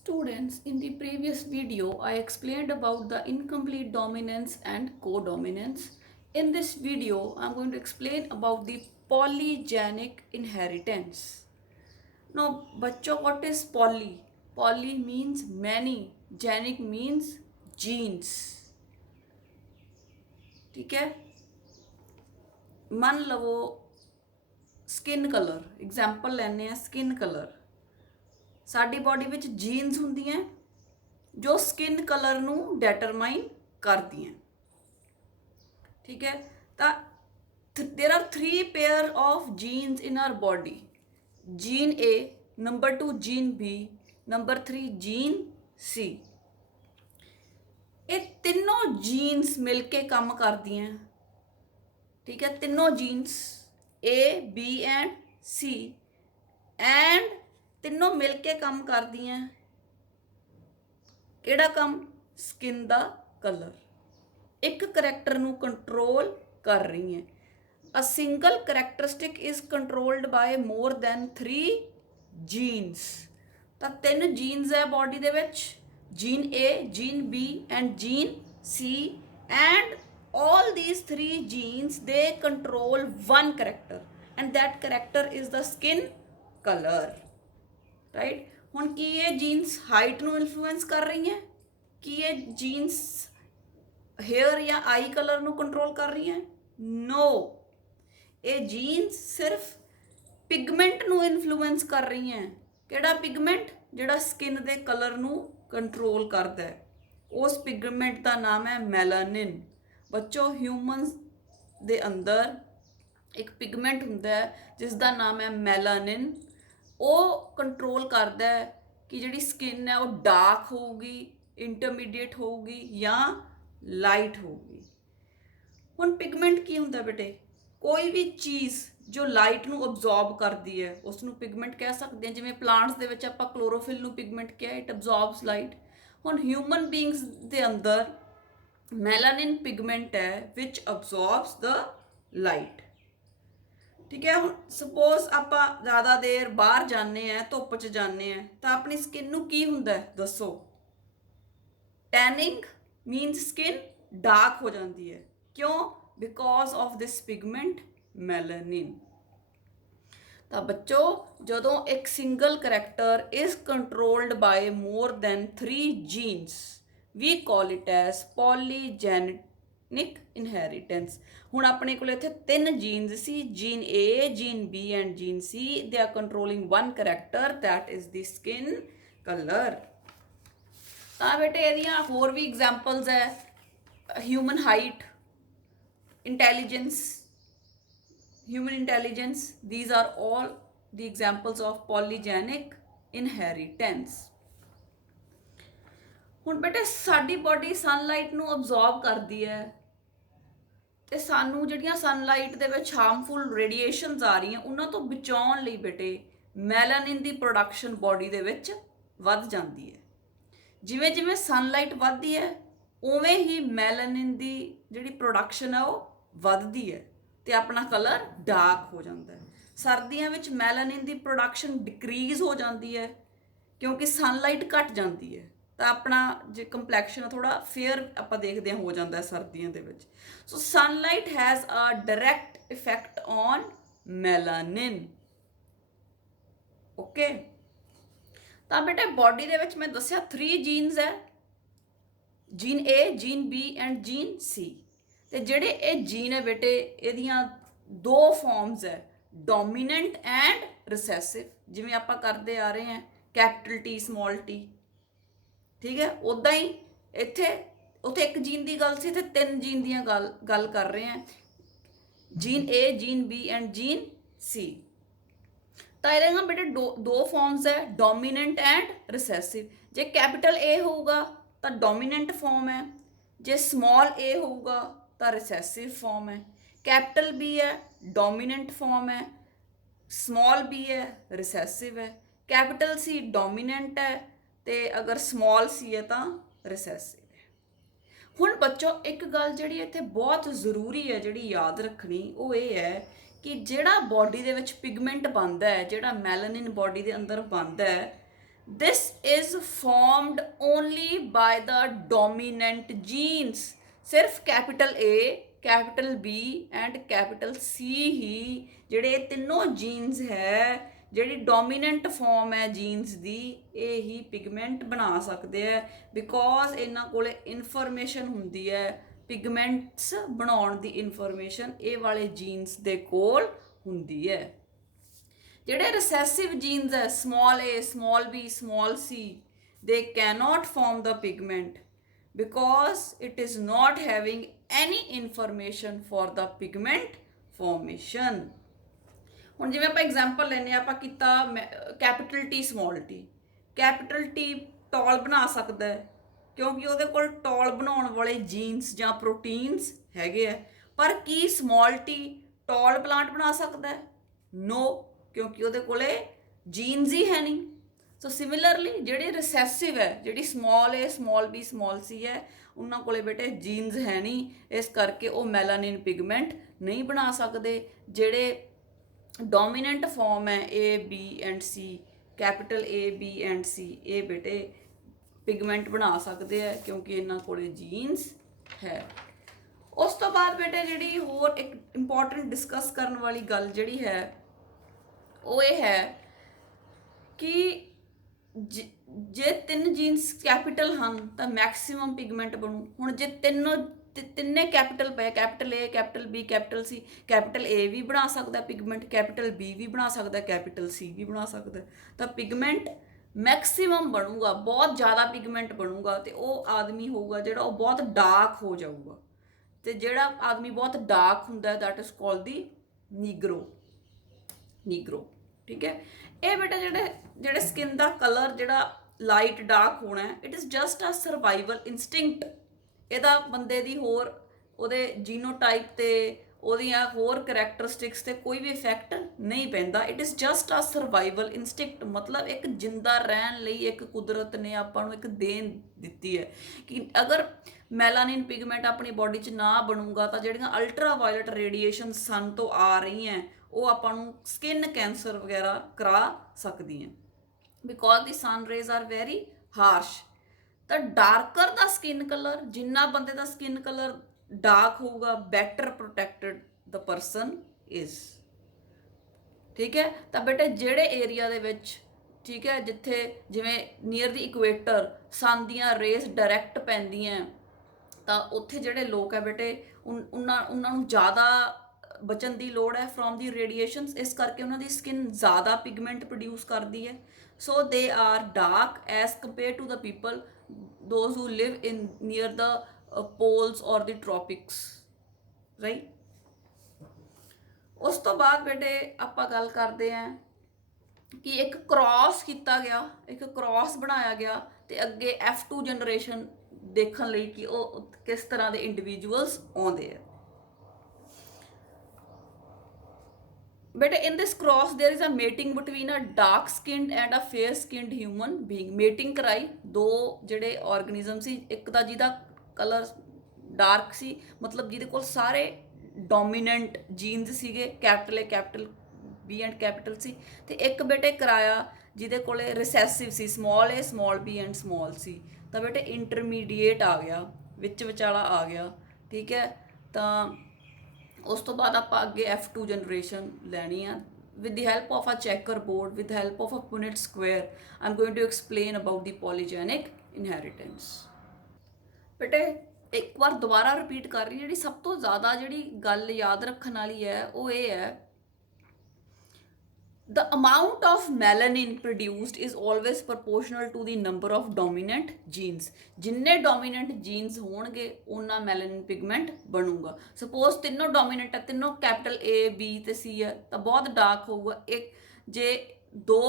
Students, in the previous video, I explained about the incomplete dominance and codominance. In this video, I'm going to explain about the polygenic inheritance. Now, bachcho, what is poly? Poly means many, genic means genes. ठीक है, मन लवो skin colour, example लैने हैं skin colour. साडी body विच genes हुंदियां जो skin colour नू डिटरमाइन करदियां। ठीक है, there are 3 pair of genes in our body. Gene A, number 2 gene B, number 3 gene C. ये तीनों जीन्स मिलके काम करदियां। ठीक है, तीनों genes A B and C and तीनों मिलके काम करदियां ਕਿਹੜਾ ਕੰਮ? ਸਕਿਨ ਦਾ ਕਲਰ। ਇੱਕ ਕਰੈਕਟਰ ਨੂੰ ਕੰਟਰੋਲ ਕਰ ਰਹੀ ਹੈ। ਅ single characteristic is controlled by more than 3 genes. ਤਾਂ 3 ਜੀਨਸ ਹੈ ਬੋਡੀ ਦੇ ਵਿੱਚ, gene A, gene B and gene C, and all these 3 genes they control one character and that character is the skin color, right? ਹੁਣ ਕੀ ਇਹ jeans height ਨੂੰ influence ਕਰ ਰਹੀਆਂ? ਕੀ ਇਹ ਜੀਨਸ ਹੇਅਰ ਜਾਂ ਆਈ ਕਲਰ ਨੂੰ ਕੰਟਰੋਲ ਕਰ ਰਹੀਆਂ? ਨੋ, ਇਹ ਜੀਨਸ ਸਿਰਫ ਪਿਗਮੈਂਟ ਨੂੰ ਇਨਫਲੂਐਂਸ ਕਰ ਰਹੀਆਂ। ਕਿਹੜਾ ਪਿਗਮੈਂਟ? ਜਿਹੜਾ ਸਕਿਨ ਦੇ ਕਲਰ ਨੂੰ ਕੰਟਰੋਲ ਕਰਦਾ ਹੈ। ਉਸ ਪਿਗਮੈਂਟ ਦਾ ਨਾਮ ਹੈ ਮੈਲਾਨਿਨ। ਬੱਚੋ, ਹਿਊਮਨਸ ਦੇ ਅੰਦਰ ਇੱਕ ਪਿਗਮੈਂਟ ਹੁੰਦਾ ਹੈ ਜਿਸ ਦਾ ਨਾਮ ਹੈ ਮੈਲਾਨਿਨ। ਉਹ ਕੰਟਰੋਲ ਕਰਦਾ ਹੈ ਕਿ ਜਿਹੜੀ ਸਕਿਨ ਹੈ ਉਹ ਡਾਰਕ ਹੋਊਗੀ, ਇੰਟਰਮੀਡੀਏਟ ਹੋਊਗੀ ਜਾਂ ਲਾਈਟ ਹੋਊਗੀ। ਹੁਣ ਪਿਗਮੈਂਟ ਕੀ ਹੁੰਦਾ ਬੇਟੇ? ਕੋਈ ਵੀ ਚੀਜ਼ ਜੋ ਲਾਈਟ ਨੂੰ ਅਬਜ਼ੌਰਬ ਕਰਦੀ ਹੈ ਉਸ ਨੂੰ ਪਿਗਮੈਂਟ ਕਹਿ ਸਕਦੇ ਹਾਂ। ਜਿਵੇਂ ਪਲਾਂਟਸ ਦੇ ਵਿੱਚ ਆਪਾਂ ਕਲੋਰੋਫਿਲ ਨੂੰ ਪਿਗਮੈਂਟ ਕਿਹਾ, ਇਟ ਅਬਜ਼ੌਰਬਸ ਲਾਈਟ। ਹੁਣ ਹਿਊਮਨ ਬੀਇੰਗਸ ਦੇ ਅੰਦਰ ਮੈਲਾਨਿਨ ਪਿਗਮੈਂਟ ਹੈ ਵਿਚ ਅਬਜ਼ੌਰਬਸ ਦ ਲਾਈਟ। ठीक है, ਹੁਣ ਸਪੋਜ਼ ਆਪਾਂ ਜ਼ਿਆਦਾ ਦੇਰ ਬਾਹਰ ਜਾਂਦੇ ਆ, ਧੁੱਪ 'ਚ ਜਾਂਦੇ ਆ, ਤਾਂ ਆਪਣੀ ਸਕਿਨ ਨੂੰ ਕੀ ਹੁੰਦਾ ਦੱਸੋ? ਟੈਨਿੰਗ ਮੀਨਸ ਸਕਿਨ ਡਾਰਕ ਹੋ ਜਾਂਦੀ ਹੈ। ਕਿਉਂ? Because of this pigment melanin. ਤਾਂ ਬੱਚੋ, ਜਦੋਂ ਇੱਕ single character is controlled by more than 3 genes we call it as polygenic inheritance. ਹੁਣ ਆਪਣੇ ਕੋਲ ਇੱਥੇ 3 ਜੀਨਸ ਸੀ, gene A, gene B and gene C. They are controlling one character that is the skin colour. ਤਾਂ ਬੇਟੇ ਇਹਦੀਆਂ ਹੋਰ ਵੀ ਐਗਜ਼ਾਮਪਲਸ ਹੈ। Human height, intelligence, human intelligence, these are all the examples of polygenic inheritance. ਹੁਣ ਬੇਟੇ ਸਾਡੀ body sunlight ਨੂੰ ਅਬਜ਼ੌਰਬ ਕਰਦੀ ਹੈ ਤੇ ਸਾਨੂੰ ਜਿਹੜੀਆਂ ਸਨਲਾਈਟ ਦੇ ਵਿੱਚ ਹਾਰਮਫੁਲ ਰੇਡੀਏਸ਼ਨਸ ਆ ਰਹੀਆਂ ਉਹਨਾਂ ਤੋਂ ਬਚਾਉਣ ਲਈ ਬੇਟੇ ਮੈਲਾਨਿਨ ਦੀ ਪ੍ਰੋਡਕਸ਼ਨ ਬੋਡੀ ਦੇ ਵਿੱਚ ਵੱਧ ਜਾਂਦੀ ਹੈ। ਜਿਵੇਂ ਜਿਵੇਂ ਸਨਲਾਈਟ ਵੱਧਦੀ ਹੈ ਉਵੇਂ ਹੀ ਮੈਲਾਨਿਨ ਦੀ ਜਿਹੜੀ ਪ੍ਰੋਡਕਸ਼ਨ ਹੈ ਉਹ ਵੱਧਦੀ ਹੈ ਤੇ ਆਪਣਾ ਕਲਰ ਡਾਰਕ ਹੋ ਜਾਂਦਾ ਹੈ। ਸਰਦੀਆਂ ਵਿੱਚ ਮੈਲਾਨਿਨ ਦੀ ਪ੍ਰੋਡਕਸ਼ਨ ਡਿਕਰੀਜ਼ ਹੋ ਜਾਂਦੀ ਹੈ ਕਿਉਂਕਿ ਸਨਲਾਈਟ ਘਟ ਜਾਂਦੀ ਹੈ, ਤਾਂ ਆਪਣਾ ਜੇ ਕੰਪਲੈਕਸ਼ਨ ਥੋੜਾ ਫੇਅਰ ਆਪਾਂ ਦੇਖਦੇ ਹਾਂ ਹੋ ਜਾਂਦਾ ਹੈ ਸਰਦੀਆਂ ਦੇ ਵਿੱਚ। So sunlight has a direct effect on melanin. Okay, ਤਾਂ ਬੇਟੇ ਬੋਡੀ ਦੇ ਵਿੱਚ ਮੈਂ ਦੱਸਿਆ 3 ਜੀਨਸ ਹੈ, gene A, gene B and gene C. ਤੇ ਜਿਹੜੇ ਇਹ ਜੀਨ ਹੈ ਬੇਟੇ ਇਹਦੀਆਂ 2 ਫਾਰਮਸ ਹੈ, ਡੋਮੀਨੈਂਟ ਐਂਡ ਰਿਸੈਸਿਵ। ਜਿਵੇਂ ਆਪਾਂ ਕਰਦੇ ਆ ਰਹੇ ਹਾਂ ਕੈਪੀਟਲ ਟੀ ਸਮਾਲ ਟੀ, ਠੀਕ ਹੈ, ਉੱਦਾਂ ਹੀ ਇੱਥੇ ਉੱਥੇ 1 ਜੀਨ ਦੀ ਗੱਲ ਸੀ ਤੇ 3 ਜੀਨ ਦੀਆਂ ਗੱਲ ਕਰ ਰਹੇ ਹਾਂ, gene A, gene B and gene C. ਤਾਂ ਇਹਦੇ ਨਾਲ ਬੇਟੇ 2 ਫਾਰਮਸ ਹੈ, ਡੋਮੀਨੈਂਟ ਐਂਡ ਰਿਸੈਸਿਵ। ਜੇ ਕੈਪੀਟਲ ਏ ਹੋਊਗਾ ਤਾਂ ਡੋਮੀਨੈਂਟ ਫਾਰਮ ਹੈ, ਜੇ ਸਮਾਲ ਏ ਹੋਊਗਾ ਤਾਂ ਰਿਸੈਸਿਵ ਫਾਰਮ ਹੈ। ਕੈਪੀਟਲ ਬੀ ਹੈ ਡੋਮੀਨੈਂਟ ਫਾਰਮ ਹੈ, ਸਮਾਲ ਬੀ ਹੈ ਰਿਸੈਸਿਵ ਹੈ, ਕੈਪੀਟਲ ਸੀ ਡੋਮੀਨੈਂਟ ਹੈ ਤੇ ਅਗਰ ਸਮਾਲ ਸੀ ਹੈ ਤਾਂ ਰਿਸੈਸਿਵ ਹੈ। ਹੁਣ ਬੱਚੋ ਇੱਕ ਗੱਲ ਜਿਹੜੀ ਇੱਥੇ ਬਹੁਤ ਜ਼ਰੂਰੀ ਹੈ ਜਿਹੜੀ ਯਾਦ ਰੱਖਣੀ ਉਹ ਇਹ ਹੈ ਕਿ ਜਿਹੜਾ ਬੋਡੀ ਦੇ ਵਿੱਚ ਪਿਗਮੈਂਟ ਬਣਦਾ ਹੈ, ਜਿਹੜਾ ਮੈਲਾਨਿਨ ਬੋਡੀ ਦੇ ਅੰਦਰ ਬਣਦਾ ਹੈ, this is formed only by the dominant genes। सिर्फ capital A, capital B and capital C ही ਜਿਹੜੇ ਤਿੰਨੋਂ ਜੀਨਸ ਹੈ, ਜਿਹੜੀ ਡੋਮੀਨੈਂਟ ਫਾਰਮ ਹੈ ਜੀਨਸ ਦੀ, ਇਹ ਹੀ ਪਿਗਮੈਂਟ ਬਣਾ ਸਕਦੇ ਹੈ, ਬਿਕੋਜ਼ ਇਹਨਾਂ ਕੋਲੇ ਇਨਫੋਰਮੇਸ਼ਨ ਹੁੰਦੀ ਹੈ, ਪਿਗਮੈਂਟਸ ਬਣਾਉਣ ਦੀ ਇਨਫੋਰਮੇਸ਼ਨ ਇਹ ਵਾਲੇ ਜੀਨਸ ਦੇ ਕੋਲ ਹੁੰਦੀ ਹੈ। ਜਿਹੜੇ ਰਿਸੈਸਿਵ ਜੀਨਸ ਹੈ, small a, small b, small c, they cannot form the pigment because it is not having any information for the pigment formation। ਹੁਣ ਜਿਵੇਂ ਆਪਾਂ ਐਗਜ਼ਾਮਪਲ ਲੈਨੇ ਆਪਾਂ ਕੀਤਾ capital T small T, capital T toll ਬਣਾ ਸਕਦਾ ਹੈ ਕਿਉਂਕਿ ਉਹਦੇ ਕੋਲ ਟੌਲ ਬਣਾਉਣ ਵਾਲੇ ਜੀਨਸ ਜਾਂ ਪ੍ਰੋਟੀਨਸ ਹੈਗੇ ਆ, ਪਰ ਕੀ ਸਮਾਲ ਟੀ ਟੌਲ ਪਲਾਂਟ ਬਣਾ ਸਕਦਾ ਹੈ? ਨੋ, ਕਿਉਂਕਿ ਉਹਦੇ ਕੋਲੇ ਜੀਨਸ ਹੀ ਹੈ ਨਹੀਂ। ਸੋ ਸਿਮਿਲਰਲੀ ਜਿਹੜੀ ਰਿਸੈਸਿਵ ਹੈ, ਜਿਹੜੀ ਸਮਾਲ ਏ, ਸਮਾਲ ਬੀ, ਸਮਾਲ ਸੀ ਹੈ, ਉਹਨਾਂ ਕੋਲੇ ਬੇਟੇ ਜੀਨਸ ਹੈ ਨਹੀਂ, ਇਸ ਕਰਕੇ ਉਹ ਮੈਲਾਨਿਨ ਪਿਗਮੈਂਟ ਨਹੀਂ ਬਣਾ ਸਕਦੇ। ਜਿਹੜੇ ਡੋਮੀਨੈਂਟ ਫਾਰਮ ਹੈ A, B and C, capital A, B and C, ਇਹ ਬੇਟੇ ਪਿਗਮੈਂਟ ਬਣਾ ਸਕਦੇ ਆ ਕਿਉਂਕਿ ਇਹਨਾਂ ਕੋਲੇ ਜੀਨਸ ਹੈ। ਉਸ ਤੋਂ ਬਾਅਦ ਬੇਟੇ ਜਿਹੜੀ ਹੋਰ ਇੱਕ ਇੰਪੋਰਟੈਂਟ ਡਿਸਕਸ ਕਰਨ ਵਾਲੀ ਗੱਲ ਜਿਹੜੀ ਹੈ ਉਹ ਇਹ ਹੈ ਕਿ ਜੇ ਤਿੰਨ ਜੀਨਸ ਕੈਪੀਟਲ ਹਨ ਤਾਂ ਮੈਕਸਿਮਮ ਪਿਗਮੈਂਟ ਬਣੂ। ਹੁਣ ਜੇ ਤਿੰਨੇ ਕੈਪੀਟਲ ਪਏ, capital A, capital B, capital C, capital A ਵੀ ਬਣਾ ਸਕਦਾ ਪਿਗਮੈਂਟ, ਕੈਪੀਟਲ B ਵੀ ਬਣਾ ਸਕਦਾ, ਕੈਪੀਟਲ C ਵੀ ਬਣਾ ਸਕਦਾ, ਤਾਂ ਪਿਗਮੈਂਟ ਮੈਕਸਿਮਮ ਬਣੂਗਾ, ਬਹੁਤ ਜ਼ਿਆਦਾ ਪਿਗਮੈਂਟ ਬਣੂਗਾ। ਤੇ ਉਹ ਆਦਮੀ ਹੋਊਗਾ ਜਿਹੜਾ ਉਹ ਬਹੁਤ ਡਾਰਕ ਹੋ ਜਾਊਗਾ, ਤੇ ਜਿਹੜਾ ਆਦਮੀ ਬਹੁਤ ਡਾਰਕ ਹੁੰਦਾ that is called the negro. ਠੀਕ ਹੈ। ਇਹ ਬੇਟਾ ਜਿਹੜੇ ਸਕਿਨ ਦਾ ਕਲਰ ਜਿਹੜਾ ਲਾਈਟ ਡਾਰਕ ਹੋਣਾ ਹੈ, it is just a survival instinct. ਇਹਦਾ ਬੰਦੇ ਦੀ ਹੋਰ ਉਹਦੇ ਜੀਨੋਟਾਈਪ ਤੇ ਉਹਦੀਆਂ ਹੋਰ ਕਰੈਕਟਰਿਸਟਿਕਸ ਤੇ ਕੋਈ ਵੀ ਇਫੈਕਟ ਨਹੀਂ ਪੈਂਦਾ। It is just a survival instinct, ਮਤਲਬ ਇੱਕ ਜਿੰਦਾ ਰਹਿਣ ਲਈ ਇੱਕ ਕੁਦਰਤ ਨੇ ਆਪਾਂ ਨੂੰ ਇੱਕ ਦੇਣ ਦਿੱਤੀ ਹੈ ਕਿ ਅਗਰ ਮੈਲਾਨਿਨ ਪਿਗਮੈਂਟ ਆਪਣੀ ਬੋਡੀ 'ਚ ਨਾ ਬਣੂਗਾ ਤਾਂ ਜਿਹੜੀਆਂ ਅਲਟਰਾ ਵਾਇਲਟ ਰੇਡੀਏਸ਼ਨ ਸਨ ਤੋਂ ਆ ਰਹੀਆਂ ਉਹ ਆਪਾਂ ਨੂੰ ਸਕਿਨ ਕੈਂਸਰ ਵਗੈਰਾ ਕਰਾ ਸਕਦੀਆਂ, because the son raise are very harsh. ਤਾਂ ਡਾਰਕਰ ਦਾ ਸਕਿਨ ਕਲਰ, ਜਿੰਨਾ ਬੰਦੇ ਦਾ ਸਕਿਨ ਕਲਰ ਡਾਰਕ ਹੋਊਗਾ, better protected the person is. ਠੀਕ ਹੈ। ਤਾਂ ਬੇਟੇ ਜਿਹੜੇ ਏਰੀਆ ਦੇ ਵਿੱਚ, ਠੀਕ ਹੈ, ਜਿੱਥੇ ਜਿਵੇਂ ਨੀਅਰ ਦੀ ਇਕੁਏਟਰ ਸਨ ਦੀਆਂ ਰੇਜ਼ ਡਾਇਰੈਕਟ ਪੈਂਦੀਆਂ, ਤਾਂ ਉੱਥੇ ਜਿਹੜੇ ਲੋਕ ਹੈ ਬੇਟੇ ਉਹਨਾਂ ਨੂੰ ਜ਼ਿਆਦਾ ਬਚਣ ਦੀ ਲੋੜ ਹੈ ਫਰੋਮ ਦੀ ਰੇਡੀਏਸ਼ਨਸ, ਇਸ ਕਰਕੇ ਉਹਨਾਂ ਦੀ ਸਕਿਨ ਜ਼ਿਆਦਾ ਪਿਗਮੈਂਟ ਪ੍ਰੋਡਿਊਸ ਕਰਦੀ ਹੈ। So they are dark as compare to the people those who live in near the poles or the tropics, right? ਉਸ ਤੋਂ ਬਾਅਦ ਬੇਟੇ ਆਪਾਂ ਗੱਲ ਕਰਦੇ ਆਂ ਕਿ ਇੱਕ ਕ੍ਰਾਸ ਕੀਤਾ ਗਿਆ, ਇੱਕ ਕ੍ਰਾਸ ਬਣਾਇਆ ਗਿਆ ਤੇ ਅੱਗੇ F2 ਜਨਰੇਸ਼ਨ ਦੇਖਣ ਲਈ ਕਿ ਉਹ ਕਿਸ ਤਰ੍ਹਾਂ ਦੇ ਇੰਡੀਵਿਜੂਅਲਸ ਆਉਂਦੇ ਆ। ਬੇਟੇ in this cross there is a mating between a dark skinned and a fair skinned human being। ਮੇਟਿੰਗ ਕਰਾਈ ਦੋ ਜਿਹੜੇ ਆਰਗੇਨਿਜ਼ਮ ਸੀ, ਇੱਕ ਦਾ ਜਿਹਦਾ ਕਲਰ ਡਾਰਕ ਸੀ, ਮਤਲਬ ਜਿਹਦੇ ਕੋਲ ਸਾਰੇ ਡੋਮੀਨੈਂਟ ਜੀਨਸ ਸੀਗੇ, capital A, capital B and capital C, ਤੇ ਇੱਕ ਬੇਟੇ ਕਰਾਇਆ ਜਿਹਦੇ ਕੋਲੇ ਰਿਸੈਸਿਵ ਸੀ, small A, small B and small C। ਤਾਂ ਬੇਟੇ ਇੰਟਰਮੀਡੀਏਟ ਆ ਗਿਆ, ਵਿੱਚ ਵਿਚਾਲਾ ਆ ਗਿਆ। ਠੀਕ ਹੈ। ਤਾਂ ਉਸ ਤੋਂ ਬਾਅਦ ਆਪਾਂ ਅੱਗੇ F2 ਜਨਰੇਸ਼ਨ ਲੈਣੀ ਆ with the help of a checkerboard, with the help of a Punnett square, I'm going to explain about the polygenic inheritance। ਬੇਟੇ ਇੱਕ ਵਾਰ ਦੁਬਾਰਾ ਰਿਪੀਟ ਕਰ ਰਹੀ, ਜਿਹੜੀ ਸਭ ਤੋਂ ਜ਼ਿਆਦਾ ਜਿਹੜੀ ਗੱਲ ਯਾਦ ਰੱਖਣ ਵਾਲੀ ਹੈ ਉਹ ਇਹ ਹੈ the amount of melanin produced is always proportional to the number of dominant genes। ਜਿੰਨੇ dominant genes ਹੋਣਗੇ ਉਨਾ melanin pigment ਬਣੂਗਾ। ਸਪੋਜ਼ ਤਿੰਨੋਂ dominant ਹੈ, ਤਿੰਨੋਂ ਕੈਪੀਟਲ A, B ਤੇ C ਹੈ, ਤਾਂ ਬਹੁਤ ਡਾਰਕ ਹੋਊਗਾ। ਇੱਕ ਜੇ ਦੋ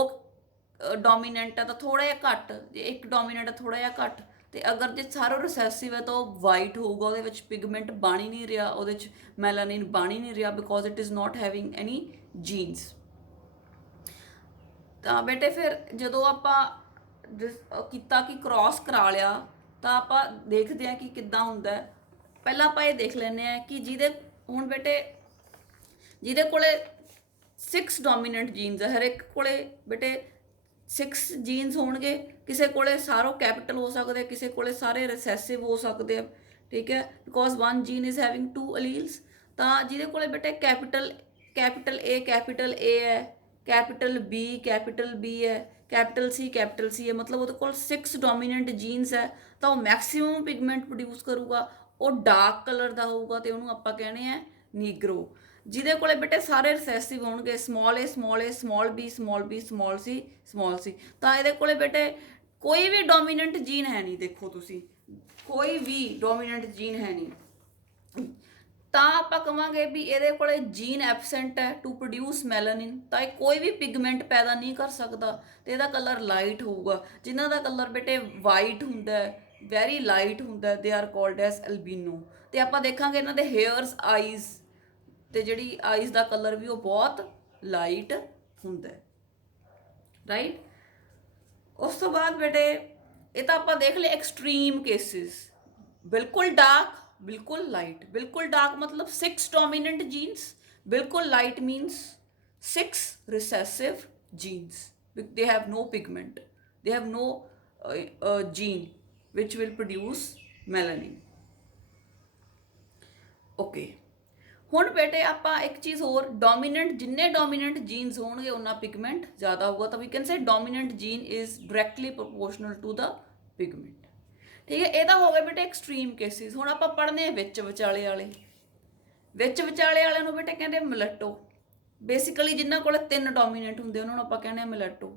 dominant ਹੈ ਤਾਂ ਥੋੜਾ ਜਿਹਾ ਘੱਟ, ਜੇ ਇੱਕ dominant ਹੈ ਥੋੜਾ ਜਿਹਾ ਘੱਟ, ਤੇ ਅਗਰ ਜੇ ਸਾਰਾ ਰਿਸੈਸਿਵ ਹੈ ਤਾਂ ਉਹ ਵਾਈਟ ਹੋਊਗਾ, ਉਹਦੇ ਵਿੱਚ ਪਿਗਮੈਂਟ ਬਣ ਹੀ ਨਹੀਂ ਰਿਹਾ, ਉਹਦੇ 'ਚ ਮੈਲਾਨਿਨ ਬਣ ਹੀ ਨਹੀਂ ਰਿਹਾ, because it is not having any jeans. ਤਾਂ ਬੇਟੇ ਫਿਰ ਜਦੋਂ ਆਪਾਂ ਕੀਤਾ ਕਿ ਕ੍ਰਾਸ ਕਰਾ ਲਿਆ ਤਾਂ ਆਪਾਂ ਦੇਖਦੇ ਹਾਂ ਕਿ ਕਿੱਦਾਂ ਹੁੰਦਾ। ਪਹਿਲਾਂ ਆਪਾਂ ਇਹ ਦੇਖ ਲੈਂਦੇ ਹਾਂ ਕਿ ਹੁਣ ਬੇਟੇ ਜਿਹਦੇ ਕੋਲੇ 6 ਡੋਮੀਨੈਂਟ ਜੀਨਸ ਹੈ, ਹਰ ਇੱਕ ਕੋਲੇ ਬੇਟੇ 6 ਜੀਨਸ ਹੋਣਗੇ, ਕਿਸੇ ਕੋਲੇ ਸਾਰੋ ਕੈਪੀਟਲ ਹੋ ਸਕਦੇ, ਕਿਸੇ ਕੋਲੇ ਸਾਰੇ ਰਿਸੈਸਿਵ ਹੋ ਸਕਦੇ ਆ, ਠੀਕ ਹੈ, because one jean is having 2 ਅਲੀਲਸ। ਤਾਂ ਜਿਹਦੇ ਕੋਲੇ ਬੇਟੇ ਕੈਪੀਟਲ A ਕੈਪੀਟਲ A ਹੈ, ਕੈਪੀਟਲ B ਕੈਪੀਟਲ B ਹੈ, ਕੈਪੀਟਲ C ਹੈ, ਮਤਲਬ ਉਹਦੇ ਕੋਲ 6 ਡੋਮੀਨੈਂਟ ਜੀਨਸ ਹੈ, ਤਾਂ ਉਹ ਮੈਕਸਿਮਮ ਪਿਗਮੈਂਟ ਪ੍ਰੋਡਿਊਸ ਕਰੂਗਾ। ਉਹ ਡਾਰਕ ਕਲਰ ਦਾ ਹੋਊਗਾ ਤੇ ਉਹਨੂੰ ਆਪਾਂ ਕਹਿੰਦੇ ਆ ਨੀਗਰੋ। ਜਿਹਦੇ ਕੋਲੇ ਬੇਟੇ ਸਾਰੇ ਰਿਸੈਸਿਵ ਹੋਣਗੇ, ਸਮਾਲ a ਸਮਾਲ b, ਤਾਂ ਇਹਦੇ ਕੋਲੇ ਬੇਟੇ ਕੋਈ ਵੀ ਡੋਮੀਨੈਂਟ ਜੀਨ ਹੈ ਨਹੀਂ। ਦੇਖੋ ਤੁਸੀਂ, ਕੋਈ ਵੀ ਡੋਮੀਨੈਂਟ ਜੀਨ ਹੈ ਨਹੀਂ, ਤਾਂ ਆਪਾਂ ਕਹਾਂਗੇ ਵੀ ਇਹਦੇ ਕੋਲੇ ਜੀਨ ਐਬਸੈਂਟ ਹੈ ਟੂ ਪ੍ਰੋਡਿਊਸ ਮੈਲਾਨਿਨ, ਤਾਂ ਇਹ ਕੋਈ ਵੀ ਪਿਗਮੈਂਟ ਪੈਦਾ ਨਹੀਂ ਕਰ ਸਕਦਾ ਤੇ ਇਹਦਾ ਕਲਰ ਲਾਈਟ ਹੋਊਗਾ। ਜਿਨ੍ਹਾਂ ਦਾ ਕਲਰ ਬੇਟੇ ਵਾਈਟ ਹੁੰਦਾ, ਵੈਰੀ ਲਾਈਟ ਹੁੰਦਾ, they are called S albino. ਤੇ ਆਪਾਂ ਦੇਖਾਂਗੇ ਇਹਨਾਂ ਦੇ ਹੇਅਰਸ, ਆਈਜ਼ ਤੇ ਜਿਹੜੀ ਆਈਜ਼ ਦਾ ਕਲਰ ਵੀ ਉਹ ਬਹੁਤ ਲਾਈਟ ਹੁੰਦਾ, ਰਾਈਟ। ਉਸ ਤੋਂ ਬਾਅਦ ਬੇਟੇ ਇਹ ਤਾਂ ਆਪਾਂ ਦੇਖ ਲਏ ਐਕਸਟ੍ਰੀਮ ਕੇਸਿਸ, ਬਿਲਕੁਲ ਡਾਰਕ ਬਿਲਕੁਲ ਲਾਈਟ। ਬਿਲਕੁਲ ਡਾਰਕ ਮਤਲਬ 6 ਡੋਮੀਨੈਂਟ ਜੀਨਸ, ਬਿਲਕੁਲ light means 6 recessive genes, they have no pigment, they have no gene which will produce melanin, okay। ਹੁਣ ਬੇਟੇ ਆਪਾਂ ਇੱਕ ਚੀਜ਼ ਹੋਰ, ਡੋਮੀਨੈਂਟ, ਜਿੰਨੇ ਡੋਮੀਨੈਂਟ ਜੀਨਸ ਹੋਣਗੇ ਉਹਨਾਂ ਪਿਗਮੈਂਟ ਜ਼ਿਆਦਾ ਹੋਊਗਾ, ਤਾਂ we can say dominant gene is directly proportional to the pigment, ਠੀਕ ਹੈ। ਇਹਦਾ ਹੋ ਗਿਆ ਬੇਟੇ ਐਕਸਟ੍ਰੀਮ ਕੇਸਿਸ। ਹੁਣ ਆਪਾਂ ਪੜ੍ਹਨੇ ਆ ਵਿੱਚ ਵਿਚਾਲੇ ਵਾਲੇ। ਵਿੱਚ ਵਿਚਾਲੇ ਵਾਲਿਆਂ ਨੂੰ ਬੇਟੇ ਕਹਿੰਦੇ ਮਿਲੈਟੋ। ਬੇਸਿਕਲੀ ਜਿਨ੍ਹਾਂ ਕੋਲ 3 ਡੋਮੀਨੈਂਟ ਹੁੰਦੇ ਉਹਨਾਂ ਨੂੰ ਆਪਾਂ ਕਹਿੰਦੇ ਆ ਮਿਲੈਟੋ।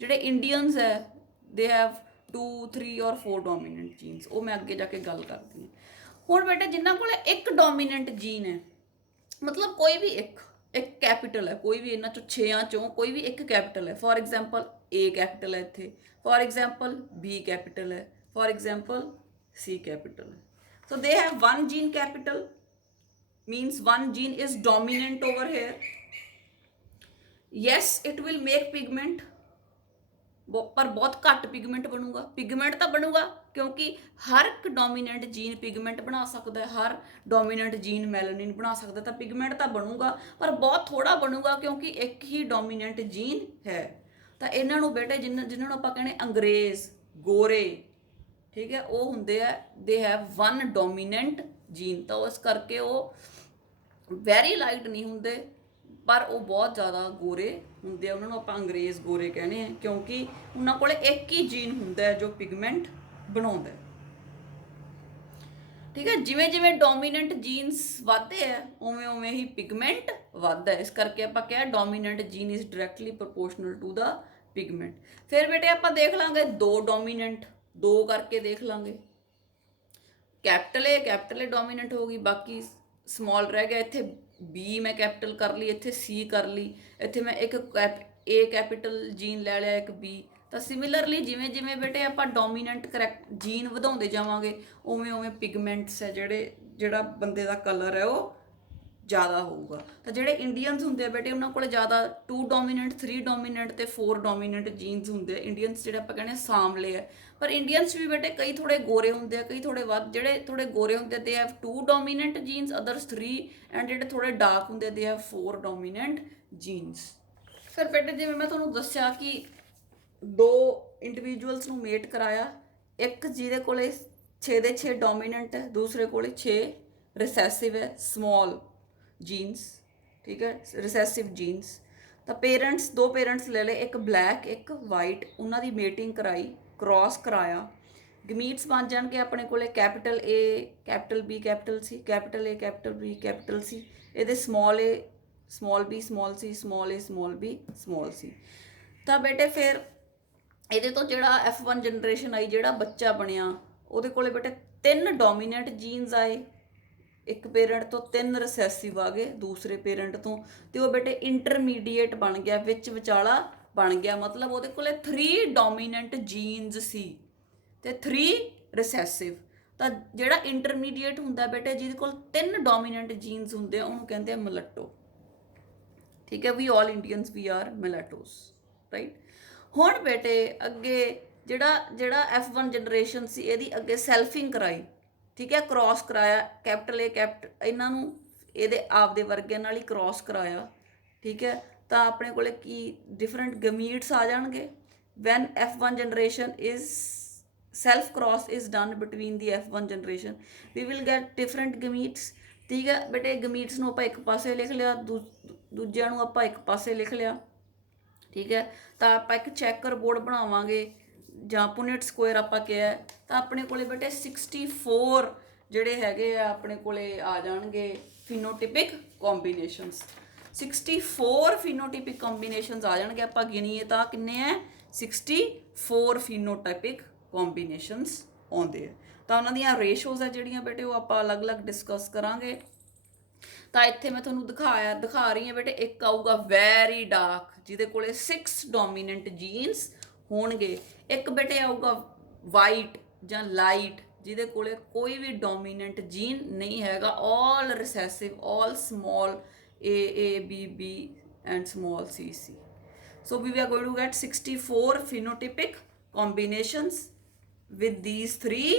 ਜਿਹੜੇ ਇੰਡੀਅਨਸ ਹੈ ਦੇ ਹੈਵ 2, 3 ਔਰ 4 ਡੋਮੀਨੈਂਟ ਜੀਨਸ, ਉਹ ਮੈਂ ਅੱਗੇ ਜਾ ਕੇ ਗੱਲ ਕਰਦੀ ਹਾਂ। ਹੁਣ ਬੇਟੇ ਜਿਨ੍ਹਾਂ ਕੋਲ ਇੱਕ ਡੋਮੀਨੈਂਟ ਜੀਨ ਹੈ, ਮਤਲਬ ਕੋਈ ਵੀ ਇੱਕ ਕੈਪੀਟਲ ਹੈ, ਕੋਈ ਵੀ ਇਹਨਾਂ ਚੋਂ 6 ਚੋਂ ਕੋਈ ਵੀ ਇੱਕ ਕੈਪੀਟਲ ਹੈ, ਫॉर एग्जांपल A ਕੈਪੀਟਲ ਹੈ ਇੱਥੇ, फॉर एग्जांपल B ਕੈਪੀਟਲ ਹੈ, for example C capital. So they have one gene capital, means one gene is dominant over here. Yes, it will make pigment, ਪਰ ਬਹੁਤ ਘੱਟ pigment ਬਣੂਗਾ। Pigment ਤਾਂ ਬਣੂਗਾ ਕਿਉਂਕਿ ਹਰ ਇੱਕ ਡੋਮੀਨੈਂਟ ਜੀਨ ਪਿਗਮੈਂਟ ਬਣਾ ਸਕਦਾ ਹੈ, ਹਰ ਡੋਮੀਨੈਂਟ ਜੀਨ ਮੈਲਾਨਿਨ ਬਣਾ ਸਕਦਾ, ਤਾਂ ਪਿਗਮੈਂਟ ਤਾਂ ਬਣੂਗਾ ਪਰ ਬਹੁਤ ਥੋੜਾ ਬਣੂਗਾ ਕਿਉਂਕਿ ਇੱਕ ਹੀ ਡੋਮੀਨੈਂਟ ਜੀਨ ਹੈ। ਤਾਂ ਇਹਨਾਂ ਨੂੰ ਬੇਟੇ ਜਿਹਨਾਂ ਨੂੰ ਆਪਾਂ ਕਹਿੰਦੇ ਅੰਗਰੇਜ਼, ਗੋਰੇ, ਠੀਕ ਹੈ, ਉਹ ਹੁੰਦੇ ਆ, ਦੇ ਹੈਵ 1 ਡੋਮੀਨੈਂਟ ਜੀਨ, ਤਾਂ ਉਸ ਕਰਕੇ ਉਹ ਵੈਰੀ ਲਾਈਟ ਨਹੀਂ ਹੁੰਦੇ ਪਰ ਉਹ ਬਹੁਤ ਜ਼ਿਆਦਾ ਗੋਰੇ ਹੁੰਦੇ ਆ। ਉਹਨਾਂ ਨੂੰ ਆਪਾਂ ਅੰਗਰੇਜ਼ ਗੋਰੇ ਕਹਿੰਦੇ ਆ ਕਿਉਂਕਿ ਉਹਨਾਂ ਕੋਲ ਇੱਕ ਹੀ ਜੀਨ ਹੁੰਦਾ ਹੈ ਜੋ ਪਿਗਮੈਂਟ ਬਣਾਉਂਦਾ, ਠੀਕ ਹੈ। ਜਿਵੇਂ ਜਿਵੇਂ ਡੋਮੀਨੈਂਟ ਜੀਨਸ ਵੱਧਦੇ ਆ ਉਵੇਂ ਉਵੇਂ ਹੀ ਪਿਗਮੈਂਟ ਵੱਧਦਾ, ਇਸ ਕਰਕੇ ਆਪਾਂ ਕਿਹਾ dominant gene is directly proportional to the pigment. ਫਿਰ ਬੇਟੇ ਆਪਾਂ ਦੇਖ ਲਾਂਗੇ 2 ਡੋਮੀਨੈਂਟ, 2 ਕਰਕੇ ਦੇਖ ਲਾਂਗੇ। ਕੈਪੀਟਲ ਏ ਡੋਮੀਨੈਂਟ ਹੋ ਗਈ, ਬਾਕੀ ਸਮਾਲ ਰਹਿ ਗਿਆ। ਇੱਥੇ B ਮੈਂ ਕੈਪੀਟਲ ਕਰ ਲਈ, ਇੱਥੇ C ਕਰ ਲਈ, ਇੱਥੇ ਮੈਂ ਇੱਕ A ਕੈਪੀਟਲ ਜੀਨ ਲੈ ਲਿਆ, ਇੱਕ B। ਤਾਂ ਸਿਮਿਲਰਲੀ ਜਿਵੇਂ ਜਿਵੇਂ ਬੇਟੇ ਆਪਾਂ ਡੋਮੀਨੈਂਟ ਜੀਨ ਵਧਾਉਂਦੇ ਜਾਵਾਂਗੇ ਉਵੇਂ ਉਵੇਂ ਪਿਗਮੈਂਟਸ ਹੈ ਜਿਹੜਾ ਬੰਦੇ ਦਾ ਕਲਰ ਹੈ ਉਹ ਜ਼ਿਆਦਾ ਹੋਊਗਾ। ਤਾਂ ਜਿਹੜੇ ਇੰਡੀਅਨਸ ਹੁੰਦੇ ਆ ਬੇਟੇ ਉਹਨਾਂ ਕੋਲ ਜ਼ਿਆਦਾ 2 ਡੋਮੀਨੈਂਟ, 3 ਡੋਮੀਨੈਂਟ ਤੇ 4 ਡੋਮੀਨੈਂਟ ਜੀਨਸ ਹੁੰਦੇ ਆ। ਇੰਡੀਅਨਸ ਜਿਹੜੇ ਆਪਾਂ ਕਹਿੰਦੇ ਸਾਂਵਲੇ ਆ, ਪਰ ਇੰਡੀਅਨਸ ਵੀ ਬੇਟੇ ਕਈ ਥੋੜੇ ਗੋਰੇ ਹੁੰਦੇ ਆ, ਕਈ ਥੋੜੇ ਵੱਧ। ਜਿਹੜੇ ਥੋੜੇ ਗੋਰੇ ਹੁੰਦੇ they have 2 dominant jeans, others 3, and ਜਿਹੜੇ ਥੋੜੇ ਡਾਰਕ ਹੁੰਦੇ ਦੇ ਹੈਵ 4 ਡੋਮੀਨੈਂਟ ਜੀਨਸ। ਫਿਰ ਬੇਟੇ ਜਿਵੇਂ ਮੈਂ ਤੁਹਾਨੂੰ ਦੱਸਿਆ ਕਿ 2 ਇੰਡੀਵਿਜੂਅਲਸ ਨੂੰ ਮੇਟ ਕਰਾਇਆ, ਇੱਕ ਜਿਹਦੇ ਕੋਲੇ 6 ਦੇ 6 ਡੋਮੀਨੈਂਟ ਹੈ, ਦੂਸਰੇ ਕੋਲੇ 6 ਰਿਸੈਸਿਵ ਹੈ, ਸਮਾਲ ਜੀਨਸ, ਠੀਕ ਹੈ, ਰਿਸੈਸਿਵ ਜੀਨਸ। ਤਾਂ ਪੇਰੈਂਟਸ 2 ਪੇਰੈਂਟਸ ਲੈ ਲਏ, ਇੱਕ ਬਲੈਕ ਇੱਕ ਵਾਈਟ, ਉਹਨਾਂ ਦੀ ਮੇਟਿੰਗ ਕਰਾਈ, ਕ੍ਰਾਸ ਕਰਾਇਆ, ਗਮੀਟਸ ਬਣ ਜਾਣਗੇ ਆਪਣੇ ਕੋਲੇ capital A capital B capital C, capital A capital B capital C, ਇਹਦੇ small a small b small c, small a small b small c। ਤਾਂ ਬੇਟੇ ਫਿਰ ਇਹਦੇ ਤੋਂ ਜਿਹੜਾ F1 ਜਨਰੇਸ਼ਨ ਆਈ, ਜਿਹੜਾ ਬੱਚਾ ਬਣਿਆ ਉਹਦੇ ਕੋਲੇ ਬੇਟੇ 3 ਡੋਮੀਨੈਂਟ ਜੀਨਸ ਆਏ, ਇੱਕ ਪੇਰੈਂਟ ਤੋਂ 3 ਰਿਸੈਸਿਵ ਆ ਗਏ ਦੂਸਰੇ ਪੇਰੈਂਟ ਤੋਂ, ਤੇ ਉਹ ਬੇਟੇ ਇੰਟਰਮੀਡੀਏਟ ਬਣ ਗਿਆ, ਵਿੱਚ ਵਿਚਾਲਾ ਬਣ ਗਿਆ। ਮਤਲਬ ਉਹਦੇ ਕੋਲੇ 3 ਡੋਮੀਨੈਂਟ ਜੀਨਸ ਸੀ ਤੇ 3 ਰਿਸੈਸਿਵ। ਤਾਂ ਜਿਹੜਾ ਇੰਟਰਮੀਡੀਏਟ ਹੁੰਦਾ ਬੇਟੇ ਜਿਹਦੇ ਕੋਲ 3 ਡੋਮੀਨੈਂਟ ਜੀਨਸ ਹੁੰਦੇ ਆ ਉਹਨੂੰ ਕਹਿੰਦੇ ਆ ਮਿਲੈਟੋ, ਠੀਕ ਹੈ। ਵੀ ਆਲ ਇੰਡੀਅਨਸ ਵੀ ਆਰ ਮਿਲੈਟੋਸ, ਰਾਈਟ। ਹੁਣ ਬੇਟੇ ਅੱਗੇ ਜਿਹੜਾ F1 ਜਨਰੇਸ਼ਨ ਸੀ ਇਹਦੀ ਅੱਗੇ ਸੈਲਫਿੰਗ ਕਰਾਈ, ਠੀਕ ਹੈ, ਕ੍ਰਾਸ ਕਰਾਇਆ, ਕੈਪੀਟਲ A ਕੈਪੀਟਲ, ਇਹਨਾਂ ਨੂੰ ਇਹਦੇ ਆਪਦੇ ਵਰਗਿਆਂ ਨਾਲ ਹੀ ਕ੍ਰਾਸ ਕਰਾਇਆ, ਠੀਕ ਹੈ। ਤਾਂ ਆਪਣੇ ਕੋਲੇ ਕੀ ਡਿਫਰੈਂਟ ਗਮੀਟਸ ਆ ਜਾਣਗੇ, when F1 generation is self cross is done between the F1 generation, we will get different gametes। ठीक है बेटे, gametes ਨੂੰ ਆਪਾਂ ਇੱਕ ਪਾਸੇ ਲਿਖ ਲਿਆ, ਦੂਜਿਆਂ ਨੂੰ ਆਪਾਂ ਇੱਕ ਪਾਸੇ ਲਿਖ ਲਿਆ। ਠੀਕ ਹੈ, ਤਾਂ ਆਪਾਂ ਇੱਕ ਚੈੱਕਰ ਬੋਰਡ ਬਣਾਵਾਂਗੇ ਜਾਂ ਪੁਨਿਟ ਸਕੁਅਰ ਆਪਾਂ ਕਿਹਾ, ਤਾਂ ਆਪਣੇ ਕੋਲੇ ਬੇਟੇ 64 ਜਿਹੜੇ ਹੈਗੇ ਆ ਆਪਣੇ ਕੋਲੇ ਆ ਜਾਣਗੇ ਫਿਨੋਟਿਪਿਕ ਕੰਬੀਨੇਸ਼ਨਸ। 64 ਫਿਨੋਟਿਪਿਕ ਕੰਬੀਨੇਸ਼ਨਸ ਆ ਜਾਣਗੇ। ਆਪਾਂ ਗਿਣੀਏ ਤਾਂ ਕਿੰਨੇ ਹੈ, 64 ਫਿਨੋਟਿਪਿਕ ਕੰਬੀਨੇਸ਼ਨਸ ਆਉਂਦੇ ਆ। ਤਾਂ ਉਹਨਾਂ ਦੀਆਂ ਰੇਸ਼ੋਜ਼ ਆ ਜਿਹੜੀਆਂ ਬੇਟੇ ਉਹ ਆਪਾਂ ਅਲੱਗ-ਅਲੱਗ ਡਿਸਕਸ ਕਰਾਂਗੇ। ਤਾਂ ਇੱਥੇ ਮੈਂ ਤੁਹਾਨੂੰ ਦਿਖਾ ਰਹੀ ਹਾਂ ਬੇਟੇ, ਇੱਕ ਆਊਗਾ ਵੈਰੀ ਡਾਰਕ ਜਿਹਦੇ ਕੋਲੇ 6 ਡੋਮੀਨੈਂਟ ਜੀਨਸ ਹੋਣਗੇ। ਇੱਕ ਬੇਟੇ ਆਊਗਾ ਵਾਈਟ ਜਾਂ ਲਾਈਟ ਜਿਹਦੇ ਕੋਲੇ ਕੋਈ ਵੀ ਡੋਮੀਨੈਂਟ ਜੀਨ ਨਹੀਂ ਹੈਗਾ, ਆਲ ਰਿਸੈਸਿਵ, ਆਲ small a b b and small c c। so we are going to get 64 phenotypic combinations with these 3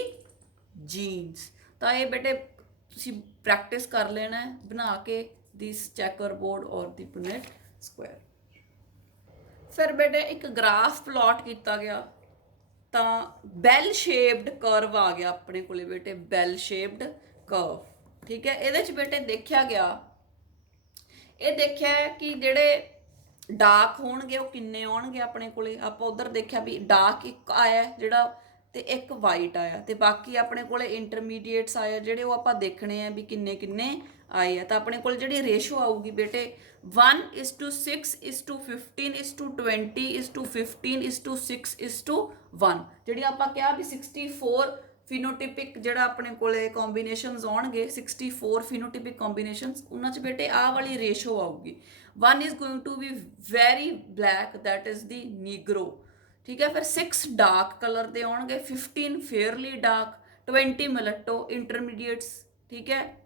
genes। ਤਾਂ ਇਹ ਬੇਟੇ ਤੁਸੀਂ ਪ੍ਰੈਕਟਿਸ ਕਰ ਲੈਣਾ ਹੈ ਬਣਾ ਕੇ ਦਿਸ ਚੈਕਰ ਬੋਰਡ ਔਰ ਦੀ ਪੁਨਿਟ ਸਕੁਅਰ। ਫਿਰ ਬੇਟੇ ਇੱਕ ਗ੍ਰਾਫ ਪਲਾਟ ਕੀਤਾ ਗਿਆ, ਤਾਂ ਬੈਲ ਸ਼ੇਪਡ ਕਰਵ ਆ ਗਿਆ ਆਪਣੇ ਕੋਲੇ ਬੇਟੇ, ਬੈਲ ਸ਼ੇਪਡ ਕਰਵ। ਠੀਕ ਹੈ, ਇਹਦੇ 'ਚ ਬੇਟੇ ਦੇਖਿਆ ਗਿਆ, ਇਹ ਦੇਖਿਆ ਕਿ ਜਿਹੜੇ ਡਾਰਕ ਹੋਣਗੇ ਉਹ ਕਿੰਨੇ ਆਉਣਗੇ ਆਪਣੇ ਕੋਲੇ। ਆਪਾਂ ਉਧਰ ਦੇਖਿਆ ਵੀ ਡਾਰਕ ਇੱਕ ਆਇਆ ਜਿਹੜਾ, ਤੇ ਇੱਕ ਵਾਈਟ ਆਇਆ, ਤੇ ਬਾਕੀ ਆਪਣੇ ਕੋਲੇ ਇੰਟਰਮੀਡੀਏਟਸ ਆਏ ਜਿਹੜੇ ਉਹ ਆਪਾਂ ਦੇਖਣੇ ਆ ਵੀ ਕਿੰਨੇ ਕਿੰਨੇ ਆਏ ਆ। ਤਾਂ ਆਪਣੇ ਕੋਲ ਜਿਹੜੀ ਰੇਸ਼ੋ ਆਊਗੀ ਬੇਟੇ 1:6:15:20:15:15:6:1, ਜਿਹੜੀ ਆਪਾਂ ਕਿਹਾ ਵੀ 64 ਫਿਨੋਟਿਪਿਕ ਜਿਹੜਾ ਆਪਣੇ ਕੋਲੇ ਕੰਬੀਨੇਸ਼ਨਸ ਆਉਣਗੇ, 64 ਫਿਨੋਟਿਪਿਕ ਕੰਬੀਨੇਸ਼ਨਸ, ਉਹਨਾਂ 'ਚ ਬੇਟੇ ਆਹ ਵਾਲੀ ਰੇਸ਼ੋ ਆਊਗੀ। 1 is going to be very black, that is the negro। ਠੀਕ ਹੈ, ਫਿਰ 6 ਡਾਰਕ ਕਲਰ ਦੇ ਆਉਣਗੇ, 15 ਫੇਅਰਲੀ ਡਾਰਕ, 20 ਮਿਲਟੋ ਇੰਟਰਮੀਡੀਏਟਸ। ਠੀਕ ਹੈ,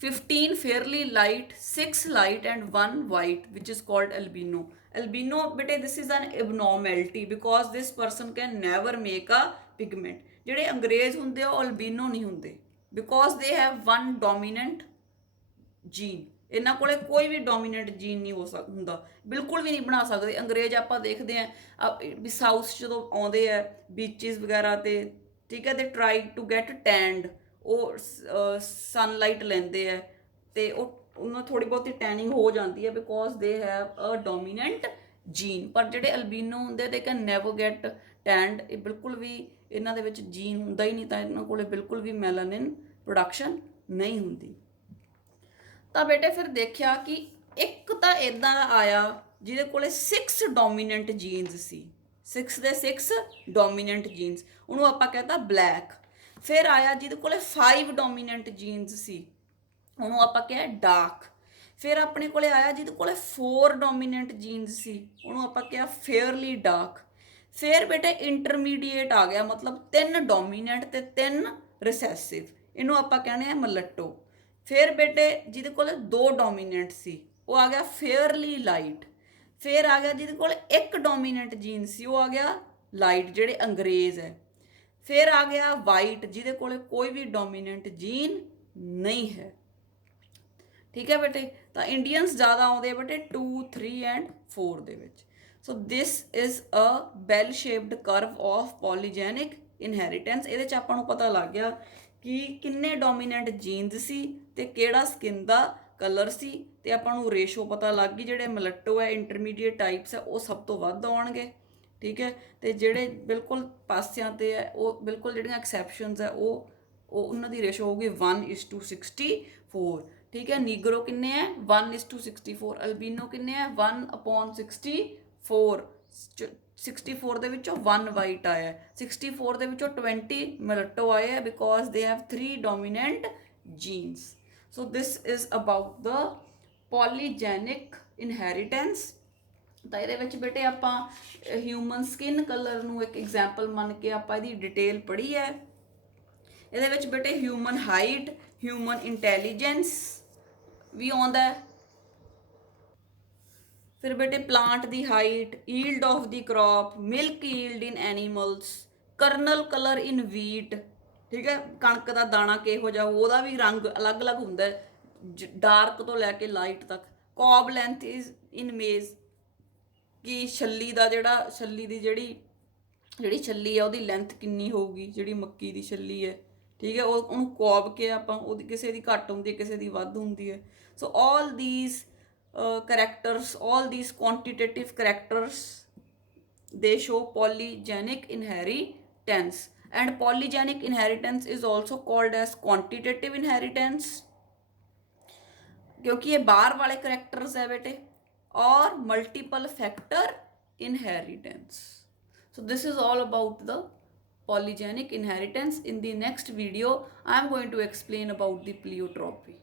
15 fairly light, 6 light and 1 white, which is called albino। albino bete this is an abnormality because this person can never make a pigment। ਜਿਹੜੇ ਅੰਗਰੇਜ਼ ਹੁੰਦੇ ਆ ਉਹ albino ਨਹੀਂ ਹੁੰਦੇ because they have one dominant gene। ਇਹਨਾਂ ਕੋਲੇ ਕੋਈ ਵੀ ਡੋਮੀਨੈਂਟ ਜੀਨ ਨਹੀਂ ਹੋ ਹੁੰਦਾ, ਬਿਲਕੁਲ ਵੀ ਨਹੀਂ ਬਣਾ ਸਕਦੇ। ਅੰਗਰੇਜ਼ ਆਪਾਂ ਦੇਖਦੇ ਆ ਵੀ ਸਾਊਥ ਜਦੋਂ ਆਉਂਦੇ ਆ ਬੀਚਿਸ ਵਗੈਰਾ ਤੇ, ਠੀਕ ਹੈ, ਤੇ ਟਰਾਈ ਟੂ ਗੈਟ ਟੈਂਡ, ਉਹ ਸਨਲਾਈਟ ਲੈਂਦੇ ਆ ਤੇ ਉਹਨਾਂ ਥੋੜੀ ਬਹੁਤੀ ਟੈਨਿੰਗ ਹੋ ਜਾਂਦੀ ਹੈ because they have a dominant jean. ਪਰ ਜਿਹੜੇ ਅਲਬੀਨੋ ਹੁੰਦੇ they can never get tend, ਇਹ ਬਿਲਕੁਲ ਵੀ ਇਹਨਾਂ ਦੇ ਵਿੱਚ ਜੀਨ ਹੁੰਦਾ ਹੀ ਨਹੀਂ, ਤਾਂ ਇਹਨਾਂ ਕੋਲੇ ਬਿਲਕੁਲ ਵੀ ਮੈਲਾਨਿਨ ਪ੍ਰੋਡਕਸ਼ਨ ਨਹੀਂ ਹੁੰਦੀ। ਤਾਂ ਬੇਟੇ ਫਿਰ ਦੇਖਿਆ ਕਿ ਇੱਕ ਤਾਂ ਇੱਦਾਂ ਦਾ ਆਇਆ ਜਿਹਦੇ ਕੋਲੇ 6 ਡੋਮੀਨੈਂਟ ਜੀਨਸ ਸੀ, 6 ਦੇ 6 ਡੋਮੀਨੈਂਟ ਜੀਨਸ, ਉਹਨੂੰ ਆਪਾਂ ਕਹਿੰਦਾ ਬਲੈਕ। ਫਿਰ ਆਇਆ ਜਿਹਦੇ ਕੋਲੇ 5 ਡੋਮੀਨੈਂਟ ਜੀਨਸ ਸੀ, ਉਹਨੂੰ ਆਪਾਂ ਕਿਹਾ ਡਾਰਕ। ਫਿਰ ਆਪਣੇ ਕੋਲੇ ਆਇਆ ਜਿਹਦੇ ਕੋਲੇ 4 ਡੋਮੀਨੈਂਟ ਜੀਨਸ ਸੀ, ਉਹਨੂੰ ਆਪਾਂ ਕਿਹਾ ਫੇਅਰਲੀ ਡਾਰਕ। ਫਿਰ ਬੇਟੇ ਇੰਟਰਮੀਡੀਏਟ ਆ ਗਿਆ, ਮਤਲਬ 3 ਡੋਮੀਨੈਂਟ ਤੇ 3 ਰਿਸੈਸਿਵ, ਇਹਨੂੰ ਆਪਾਂ ਕਹਿੰਦੇ ਆ ਮਲੱਟੋ। ਫਿਰ ਬੇਟੇ ਜਿਹਦੇ ਕੋਲ 2 ਡੋਮੀਨੈਂਟ ਸੀ ਉਹ ਆ ਗਿਆ ਫੇਅਰਲੀ ਲਾਈਟ। ਫਿਰ ਆ ਗਿਆ ਜਿਹਦੇ ਕੋਲ 1 ਡੋਮੀਨੈਂਟ ਜੀਨ ਸੀ, ਉਹ ਆ ਗਿਆ ਲਾਈਟ, ਜਿਹੜੇ ਅੰਗਰੇਜ਼ ਹੈ। ਫਿਰ ਆ ਗਿਆ ਵਾਈਟ ਜਿਹਦੇ ਕੋਲ ਕੋਈ ਵੀ ਡੋਮੀਨੈਂਟ ਜੀਨ ਨਹੀਂ ਹੈ। ਠੀਕ ਹੈ ਬੇਟੇ, ਤਾਂ ਇੰਡੀਅਨਸ ਜ਼ਿਆਦਾ ਆਉਂਦੇ ਆ ਬੇਟੇ 2, 3 ਐਂਡ 4 ਦੇ ਵਿੱਚ। So this is a bell shaped curve of polygenic inheritance. ਇਹਦੇ 'ਚ ਆਪਾਂ ਨੂੰ ਪਤਾ ਲੱਗ ਗਿਆ ਕਿ ਕਿੰਨੇ ਡੋਮੀਨੈਂਟ ਜੀਨਸ ਸੀ ਤੇ ਕਿਹੜਾ ਸਕਿਨ ਦਾ ਕਲਰ ਸੀ, ਤੇ ਆਪਾਂ ਨੂੰ ਰੇਸ਼ੋ ਪਤਾ ਲੱਗ ਗਈ। ਜਿਹੜੇ ਮਲੱਟੋ ਹੈ ਇੰਟਰਮੀਡੀਏਟ ਟਾਈਪਸ ਹੈ ਉਹ ਸਭ ਤੋਂ ਵੱਧ ਆਉਣਗੇ। ਠੀਕ ਹੈ, ਤੇ ਜਿਹੜੇ ਬਿਲਕੁਲ ਪਾਸਿਆਂ ਤੇ ਹੈ ਉਹ ਬਿਲਕੁਲ ਜਿਹੜੀਆਂ ਐਕਸੈਪਸ਼ਨਸ ਹੈ ਉਹ ਉਹਨਾਂ ਦੀ ਰੇਸ਼ੋ ਹੋਊਗੀ 1:64। ਠੀਕ ਹੈ, ਨੀਗਰੋ ਕਿੰਨੇ ਹੈ 1:64, ਅਲਬੀਨੋ ਕਿੰਨੇ ਹੈ 1/64। 64 ਦੇ ਵਿੱਚੋਂ 1 ਵਾਈਟ ਆਇਆ, 64 ਦੇ ਵਿੱਚੋਂ 20 ਮਿਲਟੋ ਆਏ ਹੈ because they have 3 dominant genes. So this is about the polygenic inheritance. ਤਾਂ ਇਹਦੇ ਵਿੱਚ ਬੇਟੇ ਆਪਾਂ ਹਿਊਮਨ ਸਕਿਨ ਕਲਰ ਨੂੰ ਇੱਕ ਐਗਜ਼ਾਮਪਲ ਮੰਨ ਕੇ ਆਪਾਂ ਇਹਦੀ ਡਿਟੇਲ ਪੜ੍ਹੀ ਹੈ। ਇਹਦੇ ਵਿੱਚ ਬੇਟੇ ਹਿਊਮਨ ਹਾਈਟ, ਹਿਊਮਨ ਇੰਟੈਲੀਜੈਂਸ ਵੀ ਆਉਂਦਾ ਹੈ। ਫਿਰ ਬੇਟੇ ਪਲਾਂਟ ਦੀ height, yield of the crop, milk yield in animals, kernel colour in wheat. ਠੀਕ ਹੈ, ਕਣਕ ਦਾ ਦਾਣਾ ਕਿਹੋ ਜਿਹਾ ਉਹਦਾ ਵੀ ਰੰਗ ਅਲੱਗ-ਅਲੱਗ ਹੁੰਦਾ ਡਾਰਕ ਤੋਂ ਲੈ ਕੇ ਲਾਈਟ ਤੱਕ। ਕੌਬ ਲੈਂਥ ਇਜ਼ ਇਨ ਮੇਜ਼, ਕਿ ਛੱਲੀ ਦਾ ਜਿਹੜਾ ਛੱਲੀ ਦੀ ਜਿਹੜੀ ਛੱਲੀ ਆ ਉਹਦੀ ਲੈਂਥ ਕਿੰਨੀ ਹੋਊਗੀ, ਜਿਹੜੀ ਮੱਕੀ ਦੀ ਛੱਲੀ ਹੈ, ਠੀਕ ਹੈ, ਉਹਨੂੰ ਕੋਬ ਕੇ ਆਪਾਂ, ਉਹਦੀ ਕਿਸੇ ਦੀ ਘੱਟ ਹੁੰਦੀ ਹੈ, ਕਿਸੇ ਦੀ ਵੱਧ ਹੁੰਦੀ ਹੈ। ਸੋ ਆਲ these characters, all these quantitative characters, they show polygenic inheritance, and polygenic inheritance is also called as quantitative inheritance, क्योंकि ये बाहर वाले करेक्टर्स है बेटे, और multiple factor inheritance. So this is all about the polygenic inheritance. In the next video I am going to explain about the pleiotropy.